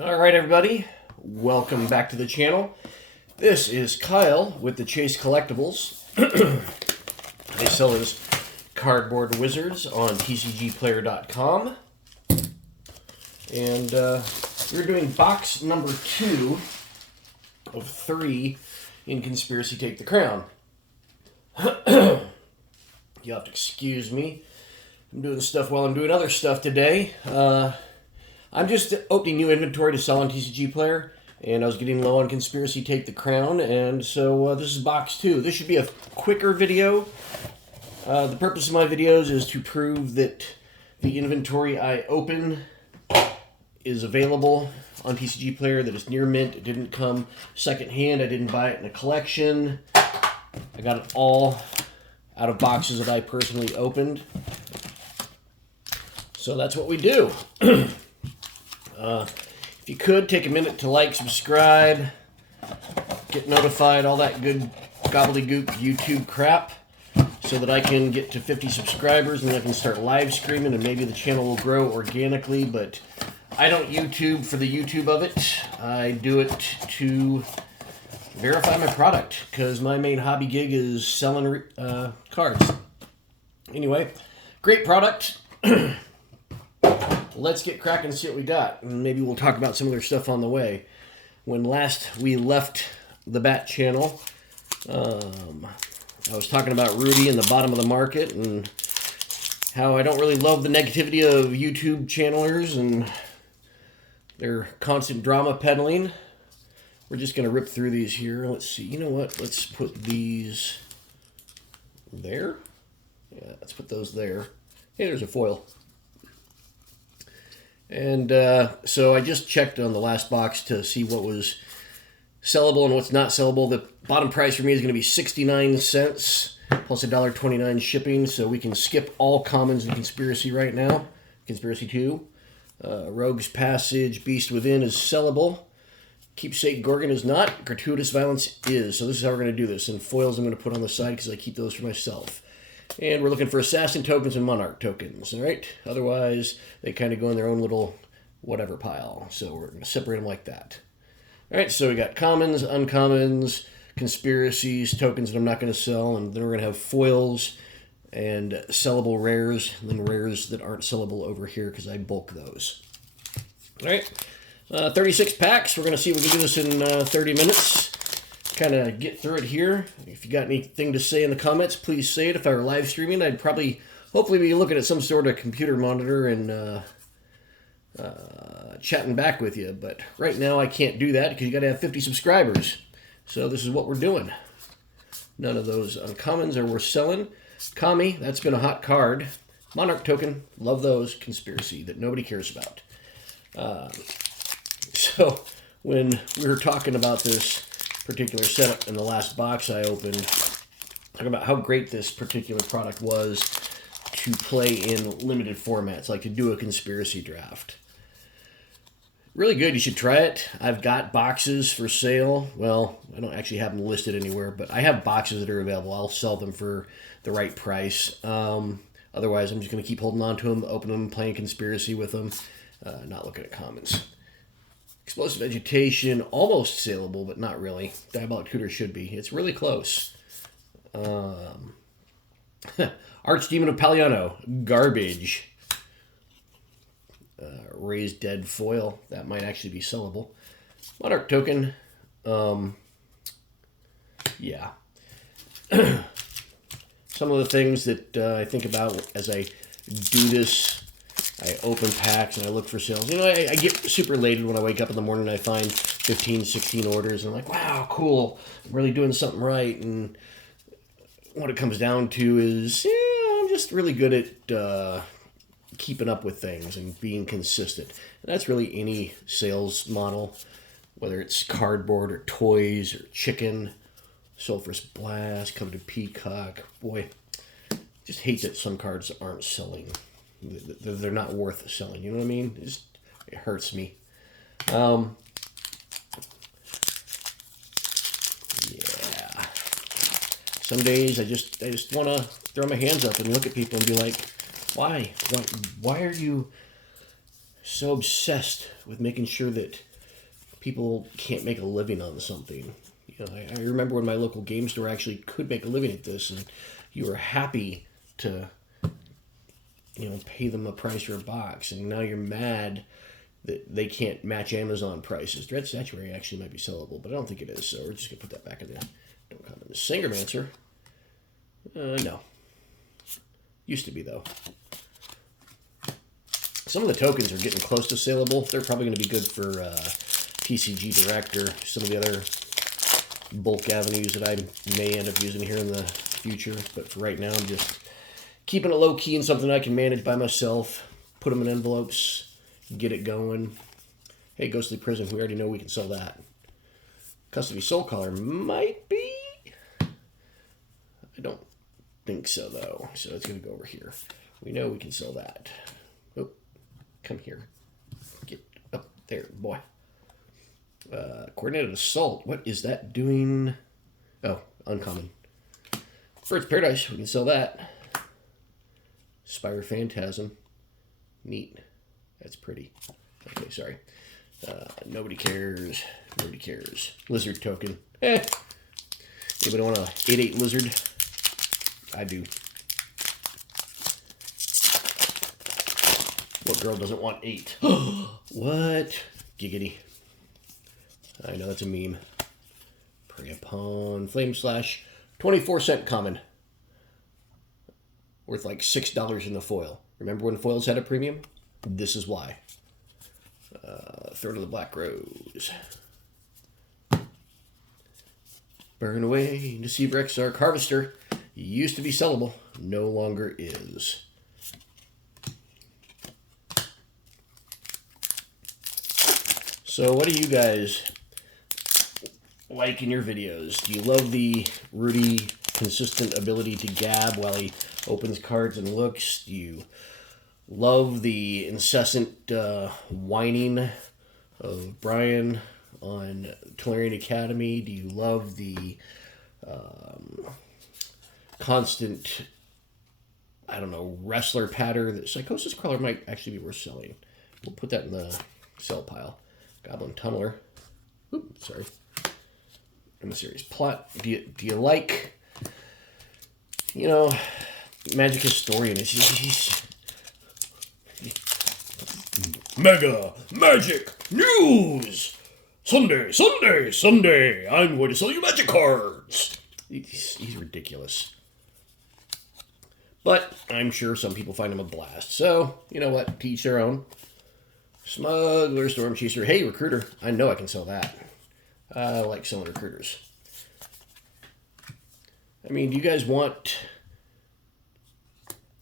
All right, everybody, welcome back to the channel. This is Kyle with the Chase Collectibles. They sell his cardboard wizards on tcgplayer.com. And we're doing box number 2 of 3 in Conspiracy Take the Crown. You'll have to excuse me. I'm doing stuff while I'm doing other stuff today. I'm just opening new inventory to sell on TCG Player, and I was getting low on Conspiracy Take the Crown, and so this is box 2. This should be a quicker video. The purpose of my videos is to prove that the inventory I open is available on TCG Player, that it's near mint, it didn't come secondhand, I didn't buy it in a collection. I got it all out of boxes that I personally opened. So that's what we do. If you could, take a minute to like, subscribe, get notified, all that good gobbledygook YouTube crap, so that I can get to 50 subscribers and I can start live streaming and maybe the channel will grow organically. But I don't YouTube for the YouTube of it. I do it to verify my product because my main hobby gig is selling cards. Anyway, great product. Let's get cracking and see what we got. And maybe we'll talk about some other stuff on the way. When last we left the Bat channel, I was talking about Rudy in the bottom of the market and how I don't really love the negativity of YouTube channelers and their constant drama peddling. We're just going to rip through these here. Let's see. You know what? Let's put these there. Yeah, let's put those there. Hey, there's a foil. And so I just checked on the last box to see what was sellable and what's not sellable. The bottom price for me is going to be 69 cents plus $1.29 shipping. So we can skip all commons in Conspiracy right now. Conspiracy 2. Rogue's Passage, Beast Within is sellable. Keepsake Gorgon is not. Gratuitous Violence is. So this is how we're going to do this. And foils I'm going to put on the side because I keep those for myself. And we're looking for Assassin tokens and Monarch tokens, all right? Otherwise, they kind of go in their own little whatever pile. So we're going to separate them like that. All right, so we got commons, uncommons, conspiracies, tokens that I'm not going to sell, and then we're going to have foils and sellable rares, and then rares that aren't sellable over here because I bulk those. All right, 36 packs. We're going to see if we can do this in 30 minutes. Kind of get through it here. If you got anything to say in the comments, please say it. If I were live streaming, I'd hopefully be looking at some sort of computer monitor and chatting back with you. But right now I can't do that because you got to have 50 subscribers. So this is what we're doing. None of those uncommons are worth selling. Kami, that's been a hot card. Monarch token, love those. Conspiracy that nobody cares about. So when we were talking about this particular setup in the last box I opened, talking about how great this particular product was to play in limited formats, like to do a conspiracy draft. Really good. You should try it. I've got boxes for sale. Well, I don't actually have them listed anywhere, but I have boxes that are available. I'll sell them for the right price. Otherwise, I'm just going to keep holding on to them, open them, playing conspiracy with them, not looking at commons. Explosive Vegetation, almost saleable, but not really. Diabolic Tutor should be. It's really close. Archdemon of Paliano, garbage. Raised Dead foil, that might actually be sellable. Monarch token, yeah. Some of the things that I think about as I do this, I open packs and I look for sales. You know, I get super elated when I wake up in the morning and I find 15, 16 orders. And I'm like, wow, cool. I'm really doing something right. And what it comes down to is, I'm just really good at keeping up with things and being consistent. And that's really any sales model, whether it's cardboard or toys or chicken, Sulphurous Blast, Coveted Peacock. Boy, just hate that some cards aren't selling. They're not worth selling, you know what I mean? It hurts me. Yeah. Some days I just want to throw my hands up and look at people and be like, why are you so obsessed with making sure that people can't make a living on something. You know, I remember when my local game store actually could make a living at this, and you were happy to, you know, pay them a price for a box, and now you're mad that they can't match Amazon prices. Dread Statuary actually might be sellable, but I don't think it is, so we're just going to put that back in there. Don't come in the Singermancer. No. Used to be, though. Some of the tokens are getting close to saleable. They're probably going to be good for TCG Direct or some of the other bulk avenues that I may end up using here in the future. But for right now, I'm just keeping it low-key and something I can manage by myself. Put them in envelopes, get it going. Hey, Ghostly Prison, we already know we can sell that. Custody Soul Collar might be. I don't think so, though. So it's going to go over here. We know we can sell that. Oh, come here. Get up there, boy. Coordinated Assault. What is that doing? Oh, uncommon. Bird's Paradise. We can sell that. Spire Phantasm. Neat. That's pretty. Okay, sorry. Nobody cares. Nobody cares. Lizard token. Anybody want a 8/8 lizard? I do. What girl doesn't want 8? What? Giggity. I know that's a meme. Prey upon Flame Slash. 24-cent common. Worth like $6 in the foil. Remember when foils had a premium? This is why. Third of the Black Rose. Burn Away. Deceiver Exarch Harvester. Used to be sellable. No longer is. So what do you guys like in your videos? Do you love the Rudy consistent ability to gab while he opens cards and looks? Do you love the incessant whining of Brian on Tolarian Academy? Do you love the constant, I don't know, wrestler patter? The Psychosis Crawler might actually be worth selling. We'll put that in the sell pile. Goblin Tunneler. Oop, sorry. In the series plot. Do you like, you know, Magic Historian? He's Mega Magic News! Sunday! I'm going to sell you magic cards! He's ridiculous. But I'm sure some people find him a blast. So, you know what? To each their own. Smuggler, Storm Chaser. Hey, Recruiter. I know I can sell that. I like selling recruiters. I mean, do you guys want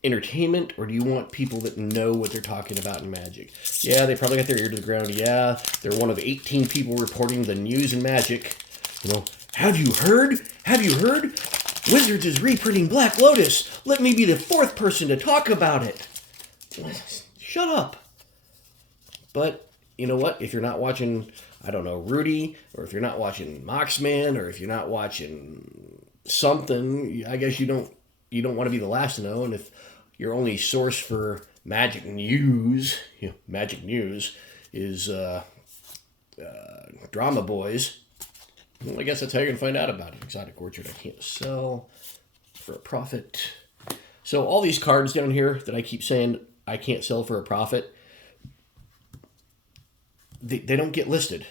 entertainment, or do you want people that know what they're talking about in Magic? Yeah, they probably got their ear to the ground. Yeah, they're one of 18 people reporting the news in Magic. You know, have you heard? Wizards is reprinting Black Lotus. Let me be the 4th person to talk about it. Shut up. But, you know what? If you're not watching, I don't know, Rudy, or if you're not watching Moxman, or if you're not watching something, I guess you don't want to be the last to know. And if your only source for Magic news, is Drama Boys, well, I guess that's how you're going to find out about it. Exotic Orchard I can't sell for a profit. So all these cards down here that I keep saying I can't sell for a profit, they don't get listed.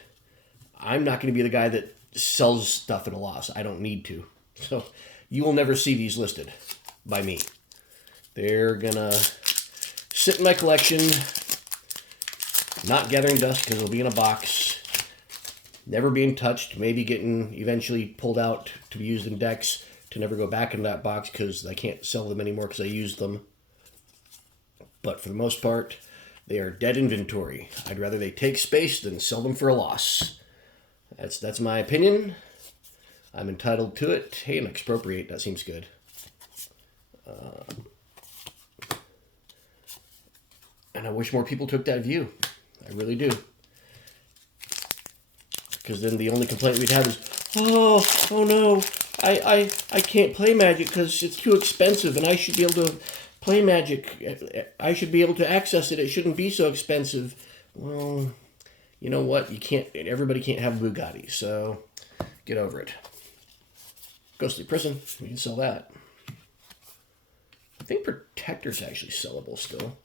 I'm not going to be the guy that sells stuff at a loss. I don't need to. So you will never see these listed by me. They're going to sit in my collection, not gathering dust because it'll be in a box, never being touched, maybe getting eventually pulled out to be used in decks, to never go back in that box because I can't sell them anymore because I used them. But for the most part, they are dead inventory. I'd rather they take space than sell them for a loss. That's my opinion. I'm entitled to it. Hey, and expropriate, that seems good. And I wish more people took that view. I really do. Because then the only complaint we'd have is, oh no, I can't play Magic because it's too expensive and I should be able to play Magic. I should be able to access it. It shouldn't be so expensive. Well, you know what? You can't. Everybody can't have a Bugatti, so get over it. Ghostly Prison, we can sell that. I think Protector's actually sellable still.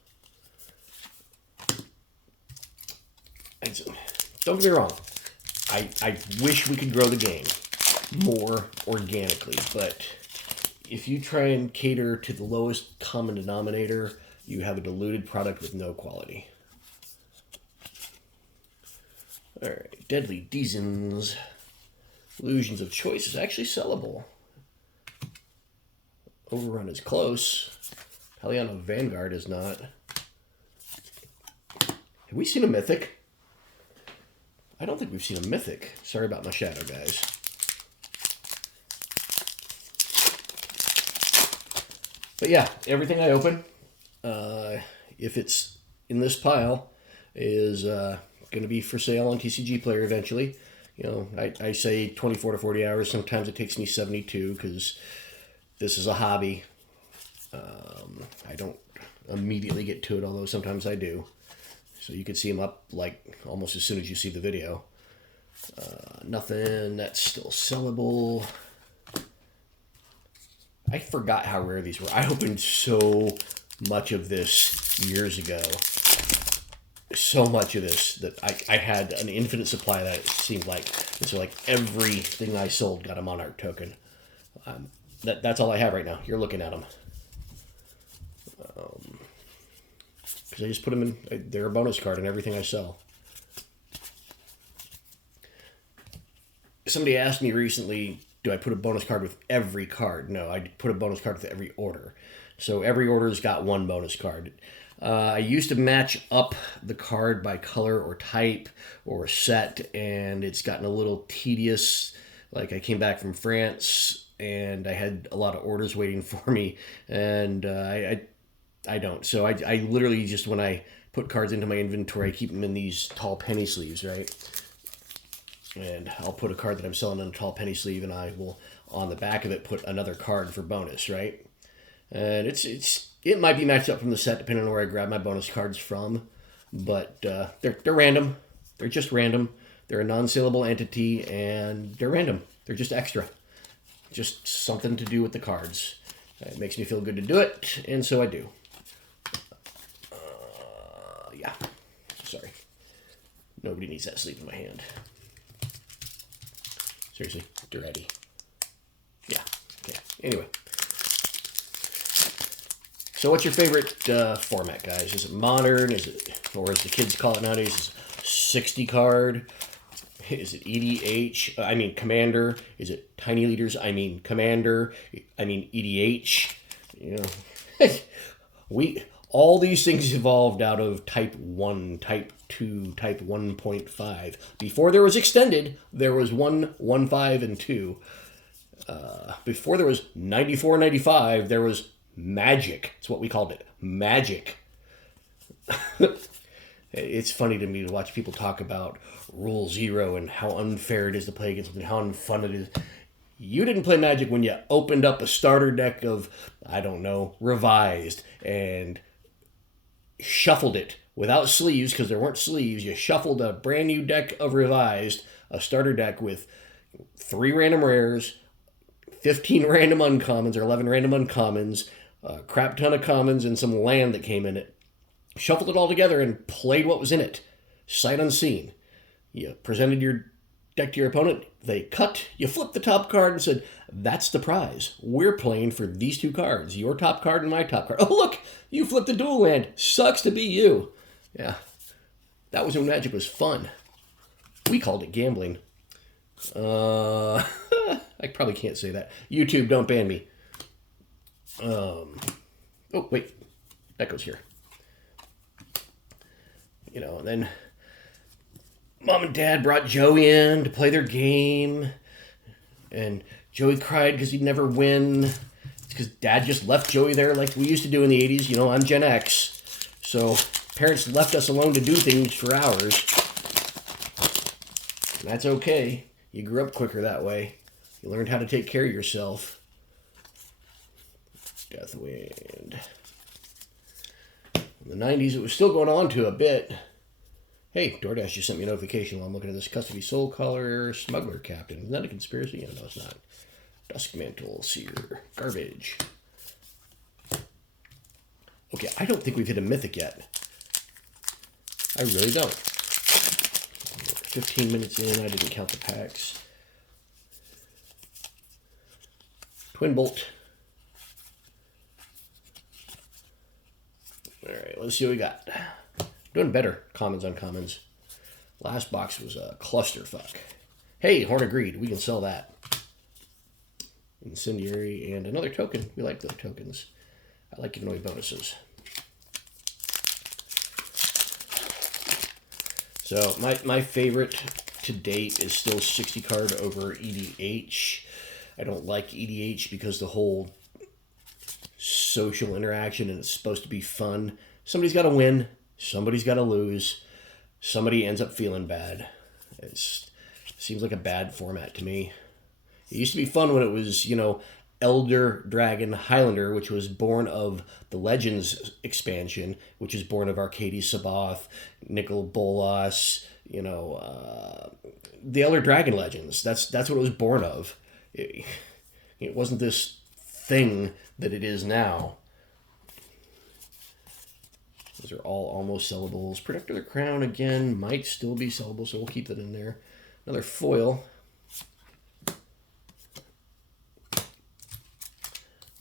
Don't get me wrong. I wish we could grow the game more organically, but if you try and cater to the lowest common denominator, you have a diluted product with no quality. Alright, Deadly Deezens. Illusions of Choice is actually sellable. Overrun is close. Paliano Vanguard is not. Have we seen a Mythic? I don't think we've seen a Mythic. Sorry about my shadow, guys. But yeah, everything I open, if it's in this pile, is going to be for sale on TCG Player eventually. You know, I say 24 to 40 hours. Sometimes it takes me 72 because this is a hobby. I don't immediately get to it, although sometimes I do. So you can see them up like almost as soon as you see the video. Nothing that's still sellable. I forgot how rare these were. I opened so much of this years ago. So much of this that I had an infinite supply of that, it seemed like. And so like everything I sold got a Monarch token. That's all I have right now. You're looking at them. Because I just put them in, they're a bonus card in everything I sell. Somebody asked me recently, do I put a bonus card with every card? No, I put a bonus card with every order. So every order's got one bonus card. I used to match up the card by color or type or set, and it's gotten a little tedious. Like I came back from France, and I had a lot of orders waiting for me, and I don't. So I literally just, when I put cards into my inventory, I keep them in these tall penny sleeves, right? And I'll put a card that I'm selling in a tall penny sleeve, and I will, on the back of it, put another card for bonus, right? And it might be matched up from the set, depending on where I grab my bonus cards from. But they're random. They're just random. They're a non-saleable entity, and they're random. They're just extra. Just something to do with the cards. It makes me feel good to do it, and so I do. Yeah. Sorry. Nobody needs that sleeve in my hand. Seriously, they're ready. Yeah. Okay. Anyway. So what's your favorite format, guys? Is it modern? Is it, or as the kids call it nowadays, is it 60 card? Is it EDH? I mean Commander. Is it Tiny Leaders? I mean Commander. I mean EDH. You know, all these things evolved out of Type 1, Type 2, Type 1.5. Before there was Extended, there was 1, 1, 5, and 2. Before there was 94, 95, there was Magic. That's what we called it. Magic. It's funny to me to watch people talk about Rule 0 and how unfair it is to play against something, how unfun it is. You didn't play Magic when you opened up a starter deck of, I don't know, Revised and shuffled it without sleeves, because there weren't sleeves. You shuffled a brand new deck of Revised, a starter deck with 3 random rares, 15 random uncommons or 11 random uncommons, a crap ton of commons, and some land that came in it. Shuffled it all together and played what was in it, sight unseen. You presented your deck to your opponent, they cut, you flipped the top card and said, that's the prize. We're playing for these 2 cards, your top card and my top card. Oh, look, you flipped the dual land. Sucks to be you. Yeah, that was when Magic was fun. We called it gambling. I probably can't say that. YouTube, don't ban me. Oh, wait, that goes here. You know, and then Mom and Dad brought Joey in to play their game, and Joey cried because he'd never win. It's because Dad just left Joey there like we used to do in the 80s. You know, I'm Gen X, so parents left us alone to do things for hours. And that's okay. You grew up quicker that way. You learned how to take care of yourself. Deathwind. In the 90s, it was still going on to a bit. Hey, DoorDash just sent me a notification while I'm looking at this custody soul color smuggler captain. Isn't that a conspiracy? Yeah, no, it's not. Dusk mantle, seer, garbage. Okay, I don't think we've hit a mythic yet. I really don't. 15 minutes in, I didn't count the packs. Twin bolt. All right, let's see what we got. Doing better. Commons, uncommons. Last box was a clusterfuck. Hey, Horn of Greed. We can sell that. Incendiary and another token. We like those tokens. I like giving away bonuses. So my favorite to date is still 60 card over EDH. I don't like EDH because the whole social interaction and it's supposed to be fun. Somebody's got to win. Somebody's got to lose. Somebody ends up feeling bad. It seems like a bad format to me. It used to be fun when it was, you know, Elder Dragon Highlander, which was born of the Legends expansion, which is born of Arcades Sabaoth, Nicol Bolas, you know, the Elder Dragon Legends. That's what it was born of. It wasn't this thing that it is now. Those are all almost sellables. Protector of the Crown, again, might still be sellable, so we'll keep that in there. Another foil.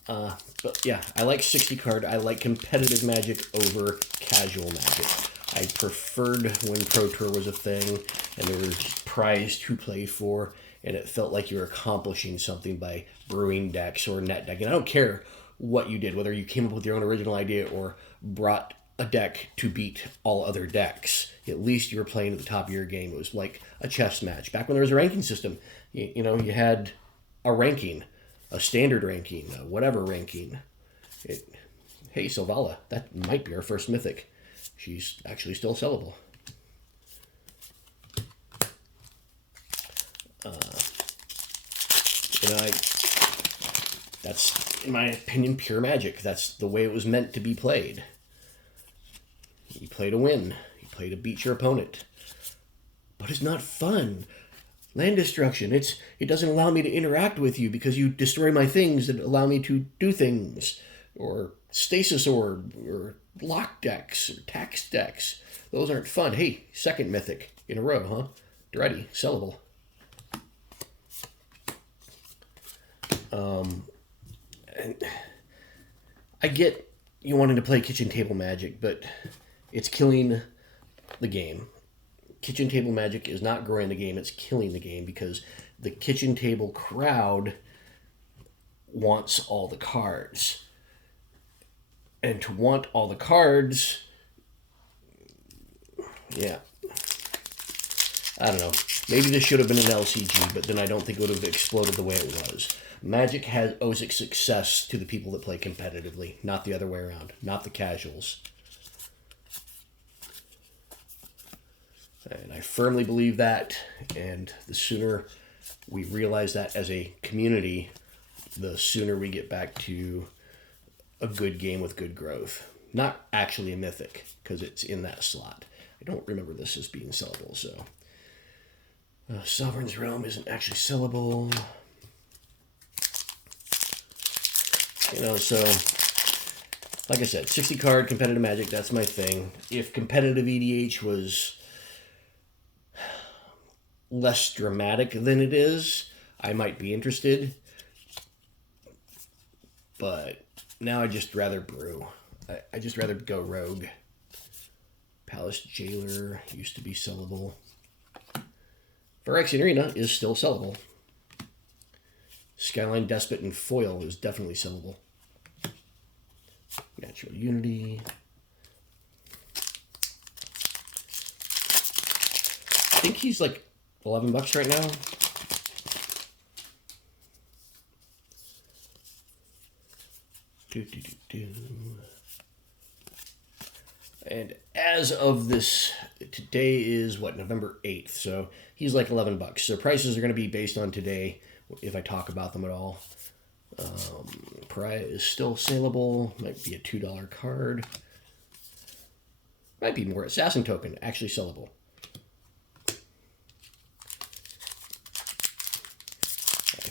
But yeah, I like 60 card. I like competitive Magic over casual Magic. I preferred when Pro Tour was a thing and there was prize to play for, and it felt like you were accomplishing something by brewing decks or net deck. And I don't care what you did, whether you came up with your own original idea or brought a deck to beat all other decks. At least you were playing at the top of your game. It was like a chess match. Back when there was a ranking system, you know, you had a ranking, a standard ranking, a whatever ranking. Hey, Sylvala, that might be our first mythic. She's actually still sellable. You know, that's, in my opinion, pure Magic. That's the way it was meant to be played. You play to win. You play to beat your opponent. But it's not fun. Land destruction. It doesn't allow me to interact with you because you destroy my things that allow me to do things. Or stasis orb, or lock decks, or tax decks. Those aren't fun. Hey, second mythic in a row, huh? Ready, sellable. And I get you wanting to play kitchen table Magic, but it's killing the game. Kitchen table Magic is not growing the game, it's killing the game because the kitchen table crowd wants all the cards. And to want all the cards, yeah. I don't know. Maybe this should have been an LCG, but then I don't think it would have exploded the way it was. Magic owes its success to the people that play competitively, not the other way around, not the casuals. And I firmly believe that, and the sooner we realize that as a community, the sooner we get back to a good game with good growth. Not actually a mythic, because it's in that slot. I don't remember this as being sellable, so. Sovereign's Realm isn't actually sellable. You know, so, like I said, 60 card competitive Magic, that's my thing. If competitive EDH was less dramatic than it is, I might be interested. But now I'd just rather brew. I just rather go rogue. Palace Jailer used to be sellable. Phyrexian Arena is still sellable. Skyline Despot and Foil is definitely sellable. Natural Unity. I think he's like $11 right now. And as of this, today is what, November 8th. So he's like $11. So prices are going to be based on today, if I talk about them at all. Pariah is still saleable. Might be a $2 card. Might be more. Assassin Token, actually sellable.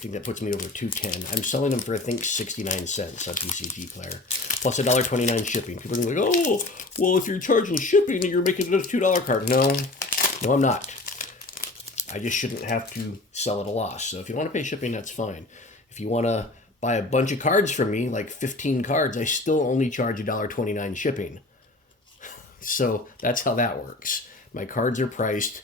think that puts me over 210. I'm selling them for, I think, 69 cents on TCG Player, plus $1.29 shipping. People are like, oh, well, if you're charging shipping, you're making it a $2 card. No, I'm not. I just shouldn't have to sell at a loss. So if you want to pay shipping, that's fine. If you want to buy a bunch of cards from me, like 15 cards, I still only charge $1.29 shipping. So that's how that works. My cards are priced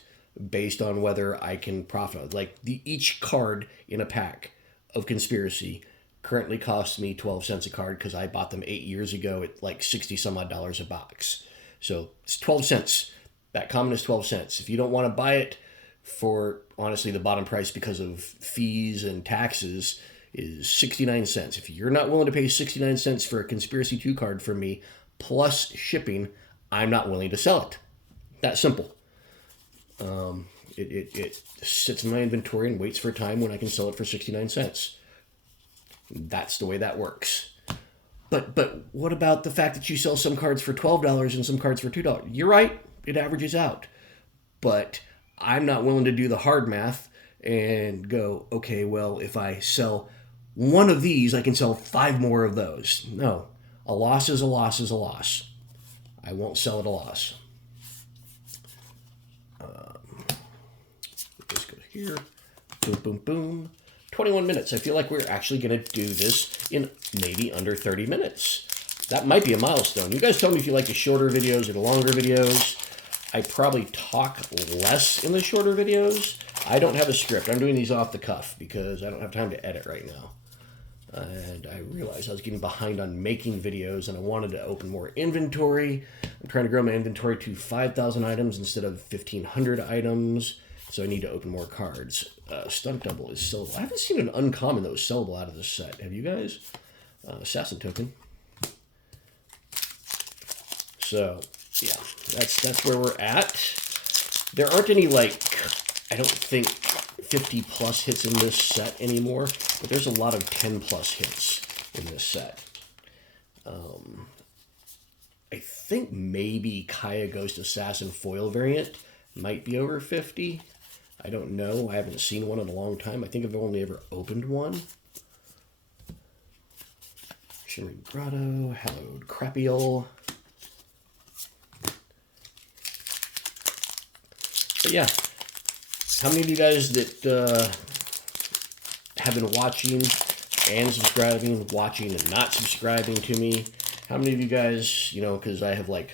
based on whether I can profit. Like each card in a pack of Conspiracy currently costs me 12 cents a card because I bought them 8 years ago at like 60 some odd dollars a box. So it's 12 cents. That common is 12 cents. If you don't want to buy it for, honestly, the bottom price because of fees and taxes is 69 cents. If you're not willing to pay 69 cents for a Conspiracy 2 card from me plus shipping, I'm not willing to sell it. That simple. It sits in my inventory and waits for a time when I can sell it for 69 cents. That's the way that works. But what about the fact that you sell some cards for $12 and some cards for $2? You're right. It averages out. But I'm not willing to do the hard math and go, okay, well, if I sell one of these, I can sell 5 more of those. No. A loss is a loss is a loss. I won't sell at a loss. Just go here. Boom, boom, boom. 21 minutes. I feel like we're actually going to do this in maybe under 30 minutes. That might be a milestone. You guys tell me if you like the shorter videos or the longer videos. I probably talk less in the shorter videos. I don't have a script. I'm doing these off the cuff because I don't have time to edit right now. And I realized I was getting behind on making videos and I wanted to open more inventory. I'm trying to grow my inventory to 5,000 items instead of 1,500 items. So I need to open more cards. Stunt Double is sellable. I haven't seen an uncommon that was sellable out of this set. Have you guys? Assassin Token. So, yeah, that's where we're at. There aren't any, like, I don't think 50 plus hits in this set anymore, but there's a lot of 10 plus hits in this set. I think maybe Kaya Ghost Assassin foil variant might be over 50. I don't know. I haven't seen one in a long time. I think I've only ever opened one. Shimmering Grotto, Hallowed Crapial. But yeah, how many of you guys that have been watching and subscribing, watching and not subscribing to me, how many of you guys, you know, because I have like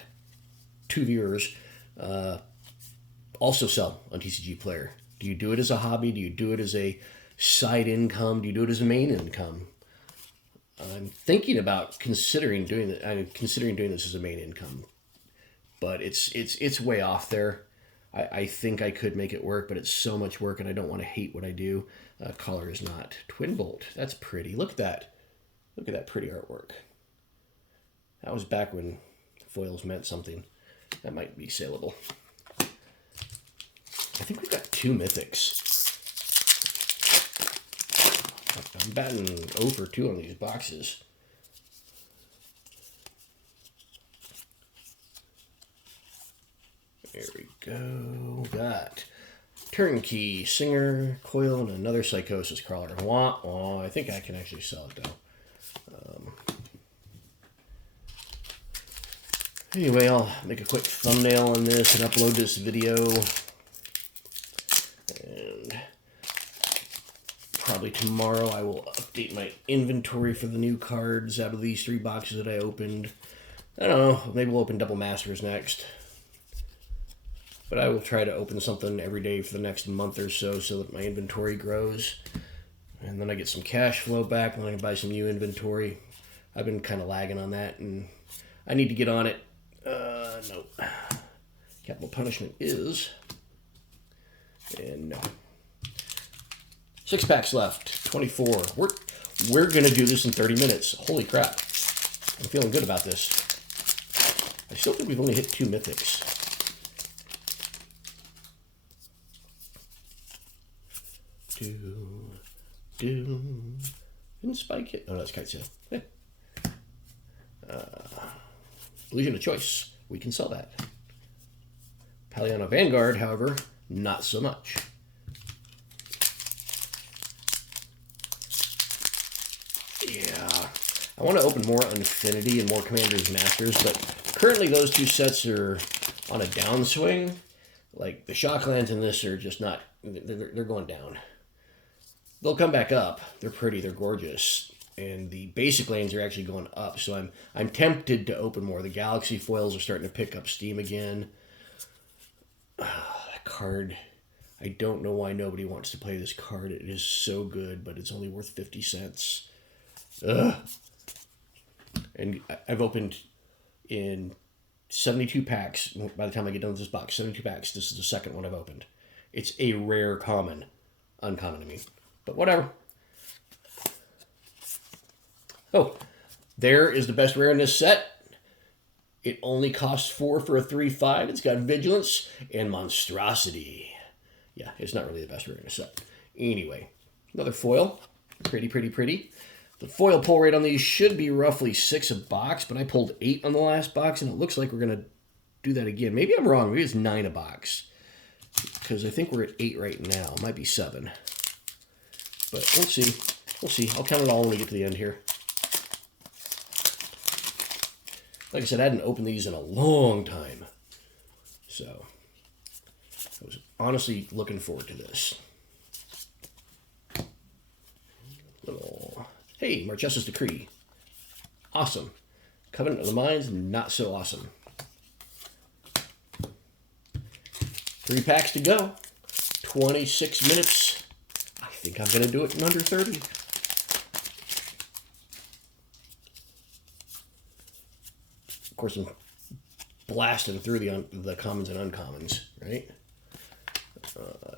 2 viewers, also sell on TCG Player? Do you do it as a hobby? Do you do it as a side income? Do you do it as a main income? I'm thinking about considering doing that. I'm considering doing this as a main income, but it's way off there. I think I could make it work, but it's so much work, and I don't want to hate what I do. Color is not. Twin Bolt. That's pretty. Look at that. Look at that pretty artwork. That was back when foils meant something. That might be saleable. I think we've got 2 mythics. I'm batting 0 for 2 on these boxes. There we go. Got Turnkey, Singer, Coil, and another Psychosis Crawler. Wah, wah. I think I can actually sell it, though. Anyway, I'll make a quick thumbnail on this and upload this video. And probably tomorrow I will update my inventory for the new cards out of these 3 boxes that I opened. I don't know. Maybe we'll open Double Masters next. But I will try to open something every day for the next month or so that my inventory grows. And then I get some cash flow back and then I can buy some new inventory. I've been kind of lagging on that and I need to get on it. No. Capital Punishment is... And no. 6 packs left. 24. We're going to do this in 30 minutes. Holy crap. I'm feeling good about this. I still think we've only hit 2 mythics. And Spike hit. Oh, that's Kite Sail. Yeah. Illusion of Choice. We can sell that. Paliano Vanguard, however, not so much. I want to open more Infinity and more Commanders Masters, but currently those two sets are on a downswing. Like, the Shocklands and this are just not, they're going down. They'll come back up. They're pretty, they're gorgeous. And the basic lands are actually going up, so I'm tempted to open more. The Galaxy foils are starting to pick up steam again. That card, I don't know why nobody wants to play this card. It is so good, but it's only worth 50 cents. Ugh. And I've opened in 72 packs. By the time I get done with this box, 72 packs. This is the second one I've opened. It's a rare common. Uncommon, I mean. But whatever. Oh, there is the best rare in this set. It only costs 4 for a 3/5. It's got Vigilance and Monstrosity. Yeah, it's not really the best rare in this set. Anyway, another foil. Pretty, pretty, pretty. The foil pull rate on these should be roughly 6 a box, but I pulled 8 on the last box, and it looks like we're going to do that again. Maybe I'm wrong. Maybe it's 9 a box, because I think we're at 8 right now. It might be 7. But we'll see. We'll see. I'll count it all when we get to the end here. Like I said, I hadn't opened these in a long time. So, I was honestly looking forward to this. Little, hey, Marchesa's Decree. Awesome. Covenant of the Minds, not so awesome. 3 packs to go. 26 minutes. I think I'm going to do it in under 30. Of course, I'm blasting through the commons and uncommons, right?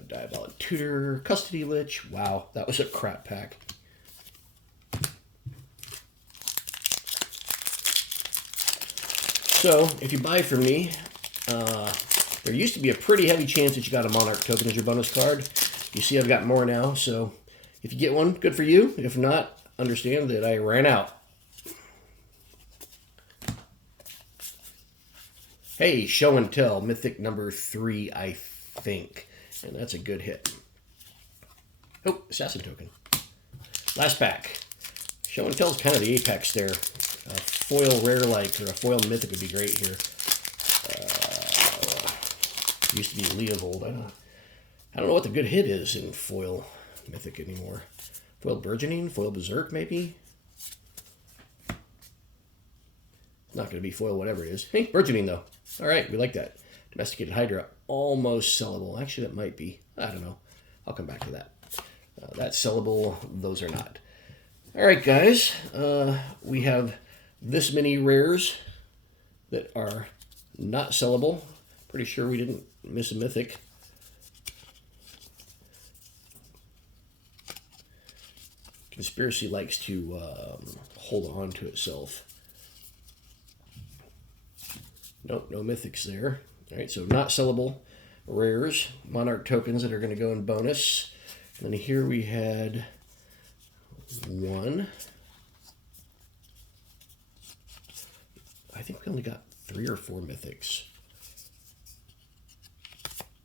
Diabolic Tutor, Custody Lich. Wow, that was a crap pack. So, if you buy from me, there used to be a pretty heavy chance that you got a Monarch token as your bonus card. You see I've got more now, so if you get one, good for you. If not, understand that I ran out. Hey, Show and Tell, Mythic number 3, I think. And that's a good hit. Oh, Assassin token. Last pack. Show and Tell's kind of the apex there. A foil rare like, or a foil mythic would be great here. Used to be Leovold. I don't know what the good hit is in foil mythic anymore. Foil Burgeoning, foil Berserk maybe? Not going to be foil whatever it is. Hey, Burgeoning though. All right, we like that. Domesticated Hydra, almost sellable. Actually, that might be. I don't know. I'll come back to that. That's sellable. Those are not. All right, guys. We have this many rares that are not sellable. Pretty sure we didn't miss a mythic. Conspiracy likes to hold on to itself. Nope, no mythics there. All right, so not sellable rares, Monarch tokens that are going to go in bonus. And then here we had 1. I think we only got 3 or 4 mythics.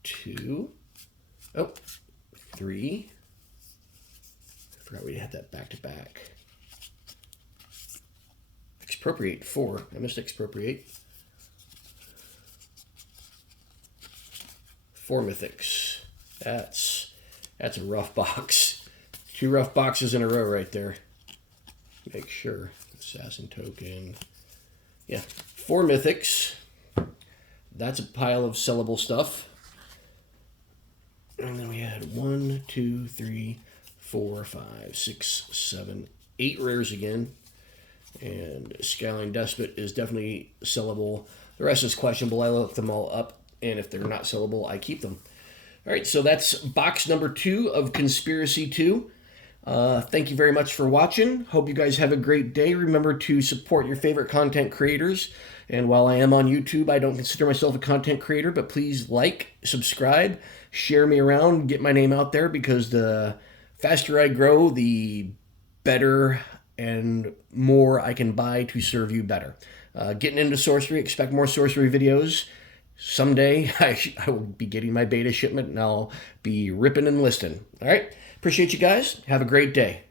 2. Oh, 3. I forgot we had that back to back. Expropriate 4. I missed Expropriate. 4 mythics. That's a rough box. 2 rough boxes in a row right there. Make sure. Assassin token. Yeah, 4 mythics. That's a pile of sellable stuff. And then we had 1, 2, 3, 4, 5, 6, 7, 8 rares again. And Skyline Despot is definitely sellable. The rest is questionable. I looked them all up. And if they're not sellable, I keep them. All right, so that's box number 2 of Conspiracy 2. Thank you very much for watching. Hope you guys have a great day. Remember to support your favorite content creators. And while I am on YouTube, I don't consider myself a content creator, but please like, subscribe, share me around, get my name out there, because the faster I grow, the better and more I can buy to serve you better. Getting into sorcery, expect more sorcery videos. Someday I will be getting my beta shipment and I'll be ripping and listing. All right. Appreciate you guys. Have a great day.